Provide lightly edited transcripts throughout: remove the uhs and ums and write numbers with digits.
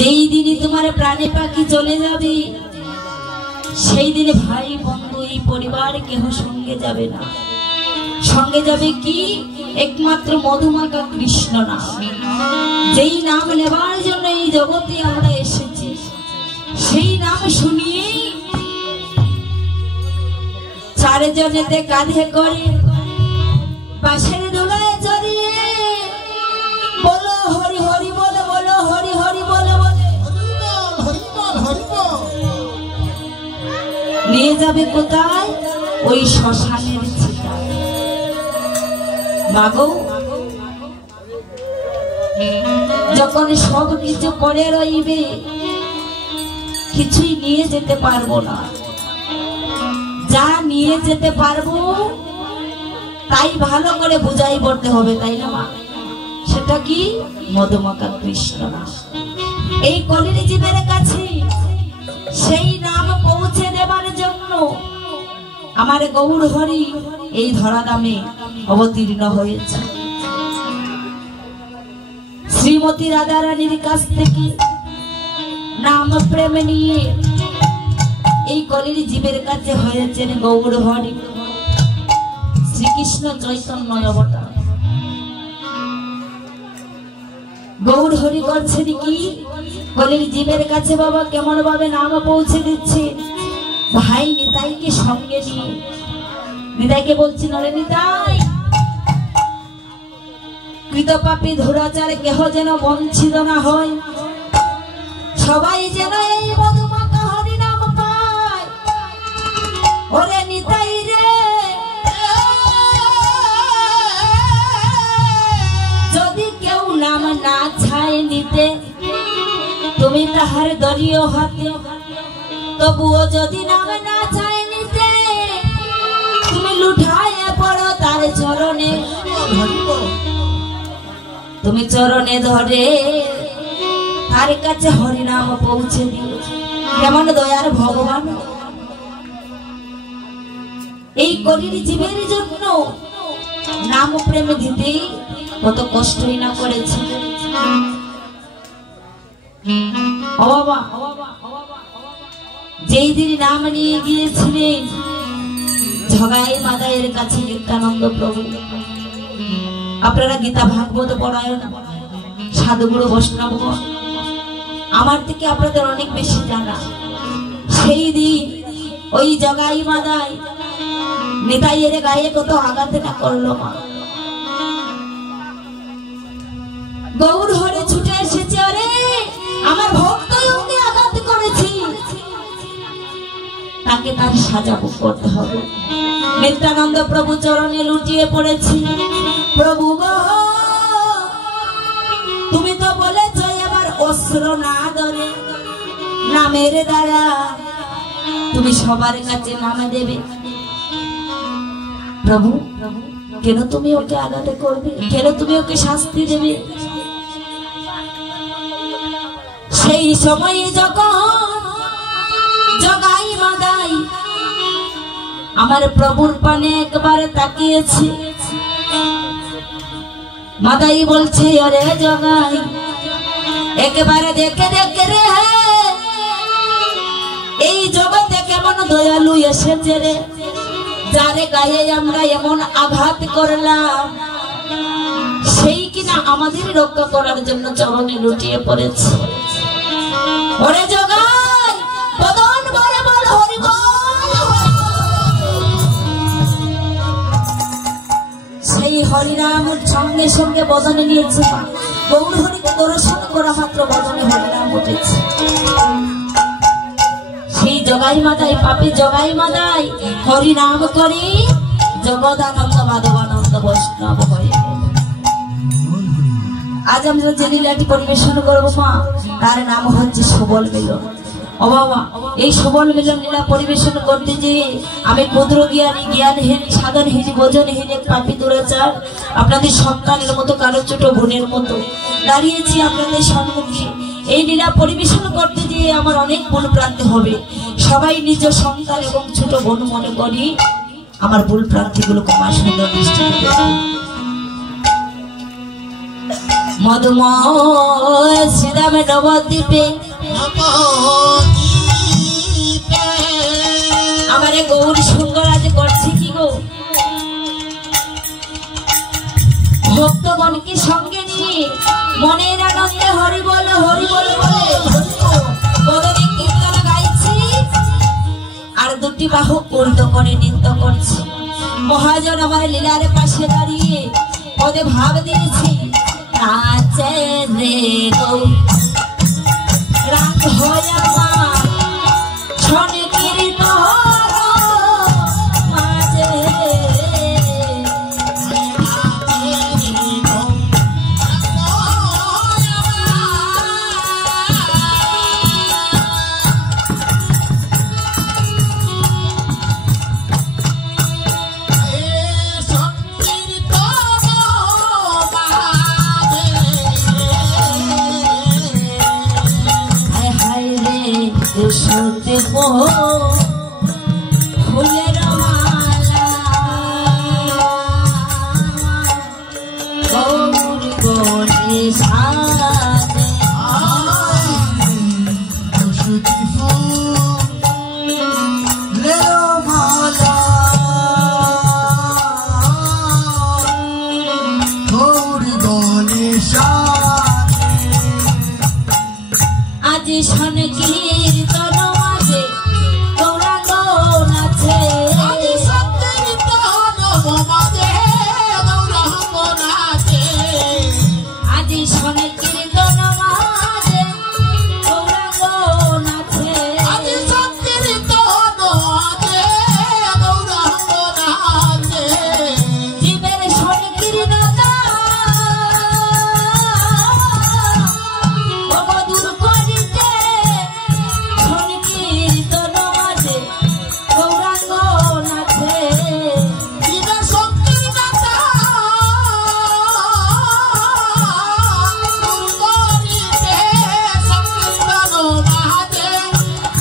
যেই দিনে তোমার প্রাণে পাখি চলে যাবে সেই দিনে ভাই বন্ধু এই পরিবার কেহ সঙ্গে যাবে না। সঙ্গে যাবে কি? একমাত্র মধুমাখা কৃষ্ণ নাম। যেই নাম নেবার জন্য এই জগতে আমরা এসেছি, সেই নাম শুনিয়ে চারজনেতে কাঁধে করে পাশের দোলায় চড়িয়ে বলো হরি হরি বলে, বলো হরি হরি বলে বলে নিয়ে যাবে কোথায়? ওই শ্মশানের চিতা। মাগো, যখন সব কিছু করে রইবে, কিছুই নিয়ে যেতে পারবো না। যা নিয়ে যেতে পারবো তাই ভালো করে বুঝাই পড়তে হবে, তাই না মা? সেটা কি? মধুমাখা কৃষ্ণ নাম। এই কলির জীবের কাছে সেই নাম পৌঁছে দেবার জন্য আমার গৌর হরি এই ধরাধামে অবতীর্ণ হয়েছে। শ্রীমতী রাধা রানীর কাছ থেকে নাম প্রেম নিয়ে এই কলির জীবের কাছে হয়েছেন গৌর হরি শ্রীকৃষ্ণ চৈতন্য অবতার। গৌর হরি করছেন কি? কলির জীবের কাছে বাবা কেমন ভাবে নাম পৌঁছে দিচ্ছে। ভাই নিতাইকে সঙ্গে নিয়ে নিতাইকে বলছেন, ওরে নিতাই, কৃত পাপী ধুরাচার কেহ যেন বঞ্চিত না হয়, সবাই যেন এই মধুমাখা হরি নাম পায়। ওরে নিতাই রে, যদি কেউ নাম না ছায় নিতে, তুমি তাহার দলীয় হাতে, তবুও যদি নাম না চায় নিতে, তুমি লুঠায় পড়ো তার চরণে, তুমি চরণে ধরে তার কাছে হরিনাম পৌঁছে দিও। কেমন দয়ার ভগবান! এই কলির জীবের জন্য নাম প্রেম দিতে কত কষ্টই না করেছে। ও বাবা, যেই দিন নাম নিয়ে গিয়েছিলেন ঝগাই মাদায়ের কাছে নিত্যানন্দ প্রভু, আপনারা গীতা ভাগবত পড়ায়ন সাধুগুরু বৈষ্ণব আমার থেকে আপনাদের অনেক বেশি জানা। সেই দিন ওই জগাই মাদাই নিতাইয়ের গায়ে কত আঘাত না করলো মা। গৌর হরে ছুটে এসেছে, আরে আমার ভক্ত ওকে আঘাত করেছি, তাকে তার সাজা ভোগ করতে হবে। নিত্যানন্দ প্রভু চরণে লুটিয়ে পড়েছি, প্রভু গো, তুমি তো বলেছ এবার অস্ত্র না ধরে নামের দ্বারা তুমি সবার কাছে নাম দেবে। প্রভু, কেন তুমি ওকে আঘাত করবে? কেন তুমি ওকে শাস্তি দেবে? সেই সময়ে যখন জগাই মাদাই আমার প্রভুর পানে একবার তাকিয়েছে, মাদাই বলছে, আরে জগাই, একবারে দেখে দেখে রে, এই জগতে কেমন দয়ালু এসেছে রে, যারে গায়ে আমরা এমন আঘাত করলাম, সেই কিনা আমাদের রক্ষা করার জন্য চরণে লুটিয়ে পড়েছে। ওরে জগাই, বদন বলে বল হরি বল। সেই হরিনাম সঙ্গে সঙ্গে বদনে নিয়েছে। গৌর হরিকে দর্শন করা মাত্র বদনে হরিনাম উঠেছে। সেই জগাই মাদাই, পাপী জগাই মাদাই হরিনাম করি জগদানন্দ মাধবানন্দ বৈষ্ণব হয়ে। আজ আমরা যে লীলাটি পরিবেশন করবো মা, তার নাম হচ্ছে সবল মিলন। ও বাবা, এই সবল মিলন লীলা পরিবেশন করতে গিয়ে আমি ক্ষুদ্র জ্ঞানী, জ্ঞানহীন, সাধনহীন, বোঝনহীন এক পাপী দুরাচার আপনাদের সন্তানের মতো, কারো ছোট বোনের মতো দাঁড়িয়েছি আপনাদের সম্মুখে। এই লীলা পরিবেশন করতে গিয়ে আমার অনেক ভুল প্রান্তি হবে। সবাই নিজ সন্তান এবং ছোট বোন মনে করি, আমার ভুল প্রান্তিগুলো ক্ষমা সুন্দর দৃষ্টিতে দেখুন। মধুময় শ্রীরাম সময় নবদ্বীপে আমার গৌরী সুন্দর আজ করছে কি গো, ভক্তগণকে সঙ্গে নিয়ে মনের আনন্দে হরি বল বলে বদনে কীর্তন গাইছি আর দুটি বাহু উল্টো করে নৃত্য করছি। মহাজন আমার লীলার পাশে দাঁড়িয়ে পদে ভাব দিয়েছি, নাচে রে গো রাগ হয় আমার ছনে কীর্তন মাঝে শুতে ফুলের মালা গৌর গৌরী সাজে শুতে ফুলের মালা গৌর গৌরী সাজে আজ শন কীর্তন মাঝে গৌরাঙ্গ নাচে, আজ সংকীর্তন মাঝে গৌরাঙ্গ নাচে, আজ শন কীর্তন মাঝে গৌরাঙ্গ নাচে, আজ সংকীর্তন মাঝে গৌরাঙ্গ নাচে, জীবের সংকীর্ণতা দূর করিতে সংকীর্তন মাঝে গৌরাঙ্গ নাচে, জীবের সংকীর্ণতা দূর করিতে সংকীর্তন মাঝে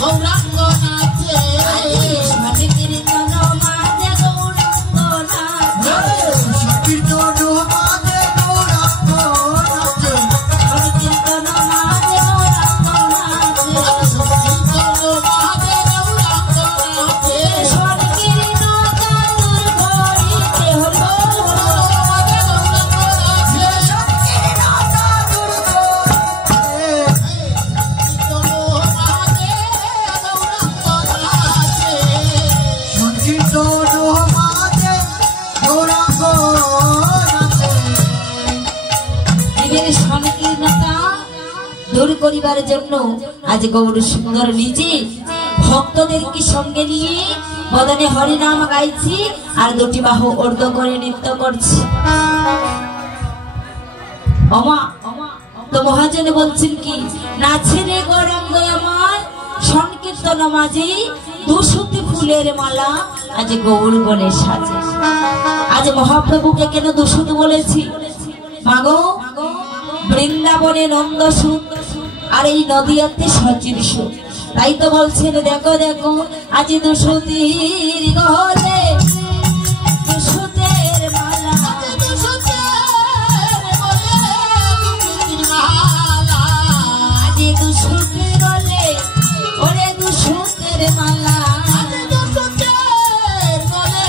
গৌরাঙ্গ নাচে, সংকীর্তন মাঝে গৌরাঙ্গ নাচে, সংকীর্তন মাঝে গৌরাঙ্গ নাচে, সংকীর্তন মাঝে গৌরাঙ্গ নাচে, সংকীর্তন মাঝে গৌরাঙ্গ নাচে, সংকীর্ণতা দূর করিতে হরি বল মাঝে গৌরাঙ্গ নাচে, সংকীর্ণতা দূর করিতে সংকীর্তন মাঝে গৌরাঙ্গ নাচে, জীবের সংকীর্ণতা দূর করিবার জন্য আজ গৌর সুন্দর নিজে ভক্তদেরকে সঙ্গে নিয়ে বদনে হরিনাম গাইছি আর দুটি বাহু অর্ধ করে নৃত্য করছি। ওমা তো মহাজনে বলছেন কি, নাচে রে গৌরাঙ্গ আমার সংকীর্তন মাঝে দুশুতি ফুলের মালা আজ গৌর বলে সাজে। আজ মহাপ্রভুকে কেন দুশুতি বলেছি, মাগো বৃন্দাবনে নন্দসুত আর এই নদীয়াতে সচির সুত, তাই তো বলছেন দেখো দেখো আজ দুশুতির গলে দুশুতের মালা, আজ দুশুতের গলে ওরে দুশুতের মালা, দুশুতের মালা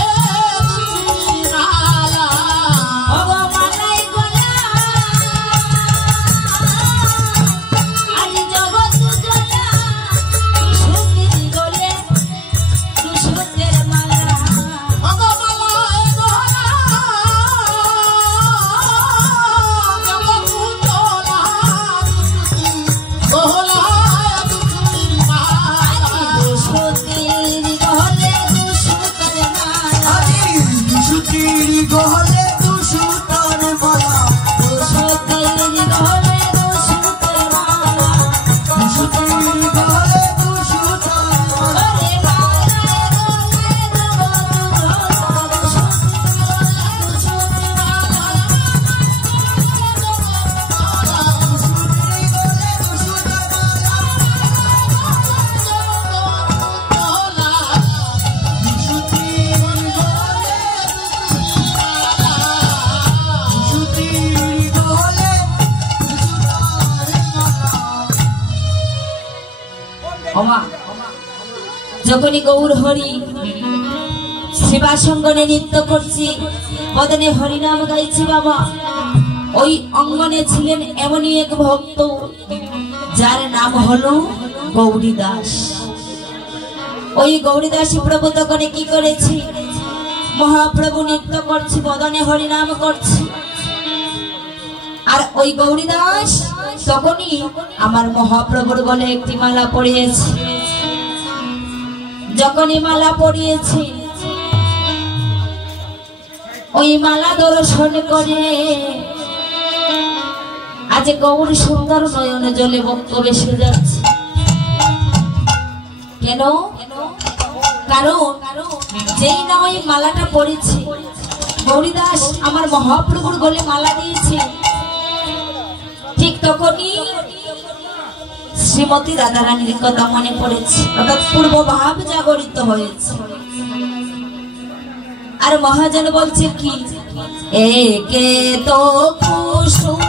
ওমা যখনই গৌর হরি শিবাসঙ্গনে নৃত্য করছি, বদনে হরিনাম গাইছি বাবা, ওই অঙ্গনে ছিলেন এমনই এক ভক্ত যার নাম হলো গৌরী দাস। ওই গৌরী দাসী প্রভু তখন কি করেছি, মহাপ্রভু নৃত্য করছি, বদনে হরিনাম করছি, আর ওই গৌরী দাস তখনই আমার মহাপ্রভুর বলে একটি মালা পরিয়েছে। যখনই মালা পরিয়েছে, ওই মালা দর্শন করে আজ গৌর সুন্দর নয়ন জলে বক্ষ বেসে যাচ্ছে। কেন? কারণ যেই না ওই মালাটা পড়েছে, গৌরী দাস আমার মহাপ্রভুর গলে মালা দিয়েছে, ঠিক তখনই শ্রীমতী রাধারানীর কথা মনে পড়েছে, অর্থাৎ পূর্ব ভাব জাগরিত হয়েছে। আর মহাজন বলছে কি, একে তো কুসুম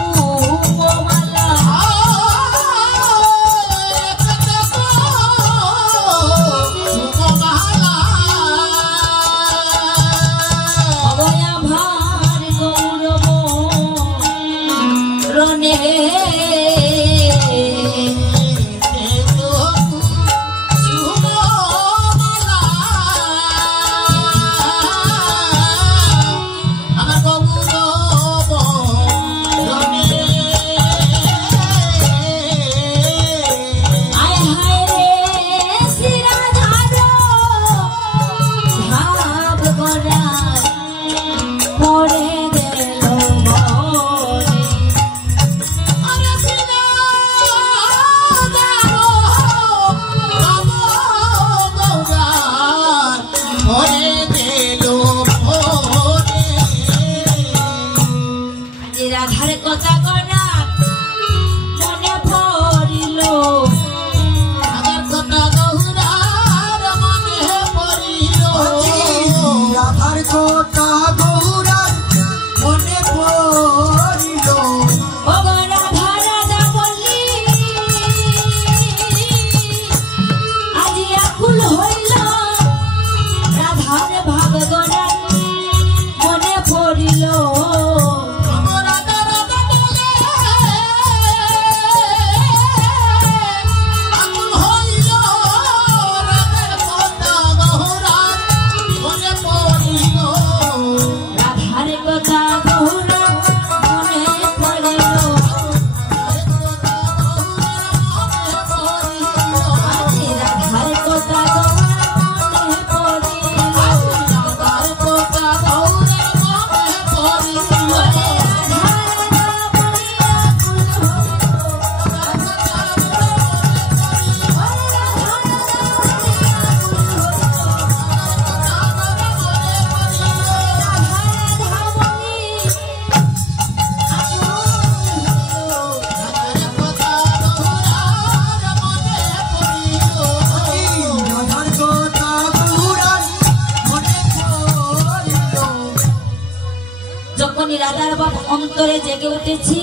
রাধার বাপ অন্তরে জেগে উঠেছি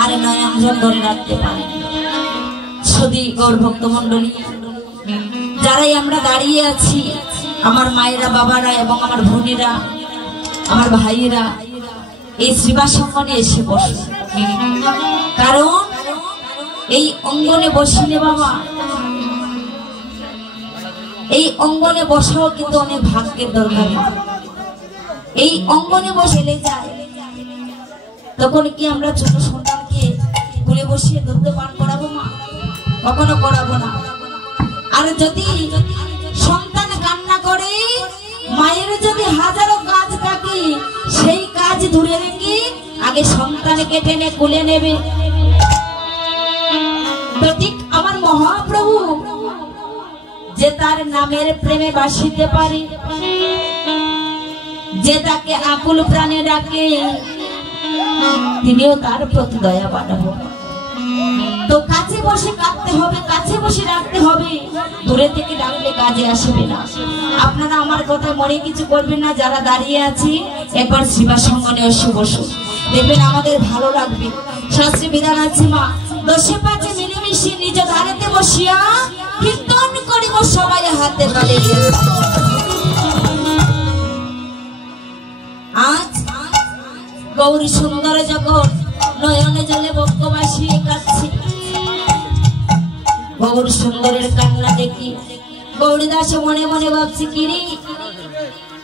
আর নয়ন জল ধরে রাখতে পারেনি। সদী গৌর ভক্ত মন্ডলী যারাই আমরা দাঁড়িয়ে আছি, আমার মায়েরা, বাবারা এবং আমার বোনেরা, আমার ভাইয়েরা, এই শ্রীবাসঙ্গনে এসে বসে, কারণ এই অঙ্গনে বসিলে বাবা, এই অঙ্গনে বসাও কিন্তু অনেক ভাগ্যের দরকার। এই অঙ্গনে বসেলে যায়, তখন কি আমরা ছোট সন্তানকে কোলে বসিয়ে দুধ পান করাবো মা? কখনো করাবো না। আর যদি সন্তান কান্না করে, মায়ের যদি হাজারো কাজ থাকে, সেই কাজ দূরে রেখে আগে সন্তানকে টেনে কোলে নেবে। তো ঠিক আমার মহাপ্রভু যে তার নামের প্রেমে বাসিতে পারে, যে তাকে আকুল প্রাণে ডাকে, তিনিও তার প্রতি দয়াবান হন। তো কাছে বসে কাঁদতে হবে, কাছে বসে রাখতে হবে, দূরে থেকে ডাকলে কাজে আসবে না। আপনারা আমার কথা মনে কিছু করবেন না, যারা দাঁড়িয়ে আছি একবার শ্রীবাসঙ্গনে এসে বসুন, দেখবেন আমাদের ভালো লাগবে। শাস্ত্রী বিধান আছে মা, দশে পাঁচে মিলেমিশে নিজ ধারেতে বসিয়া কীর্তন করিব সবাই হাতে তালি দিয়ে। আজ গৌরী সুন্দর জগৎ নয়নে জলে বক্ষ ভাসিয়ে কাঁদছে। গৌরী সুন্দরের কান্না দেখি গৌরী দাস মনে মনে ভাবছে, কিরে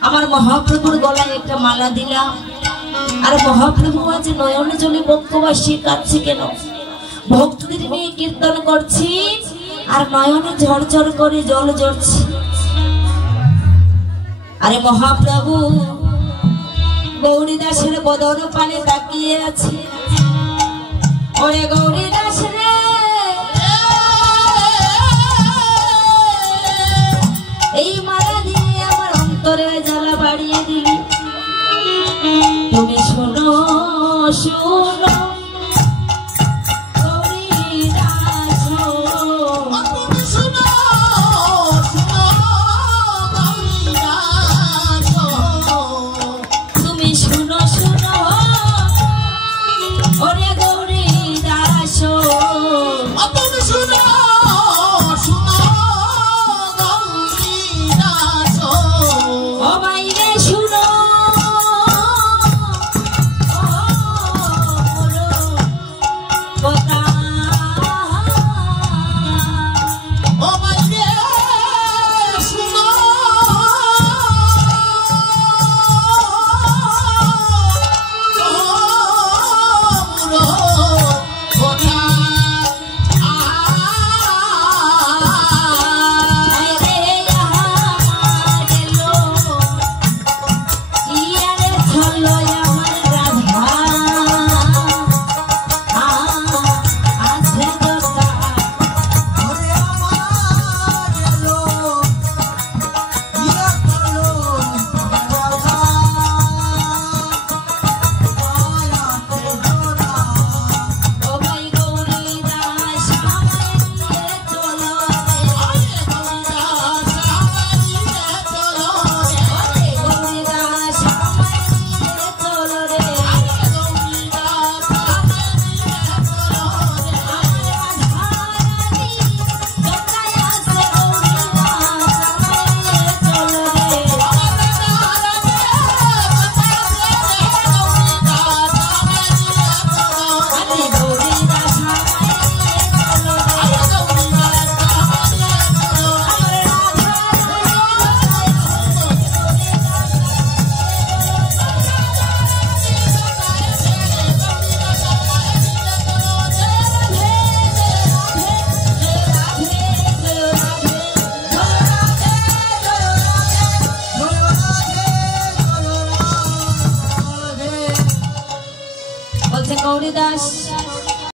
আমার মহাপ্রভুর গলায় একটা মালা দিলাম, আর মহাপ্রভু আজ নয়নে জলে বক্ষ ভাসিয়ে কাঁদছে কেন? ভক্তদের নিয়ে কীর্তন করছি আর নয়নে ঝরঝর করে জল ঝরছে। আরে মহাপ্রভু গৌরী দাসের বদন পানে তাকিয়ে আছে। ওরে গৌরী দাস রে, এই মালা দিয়ে আমার অন্তরে জ্বালা বাড়িয়ে দিলি। তুমি শোনো শোনো গৌরী দাস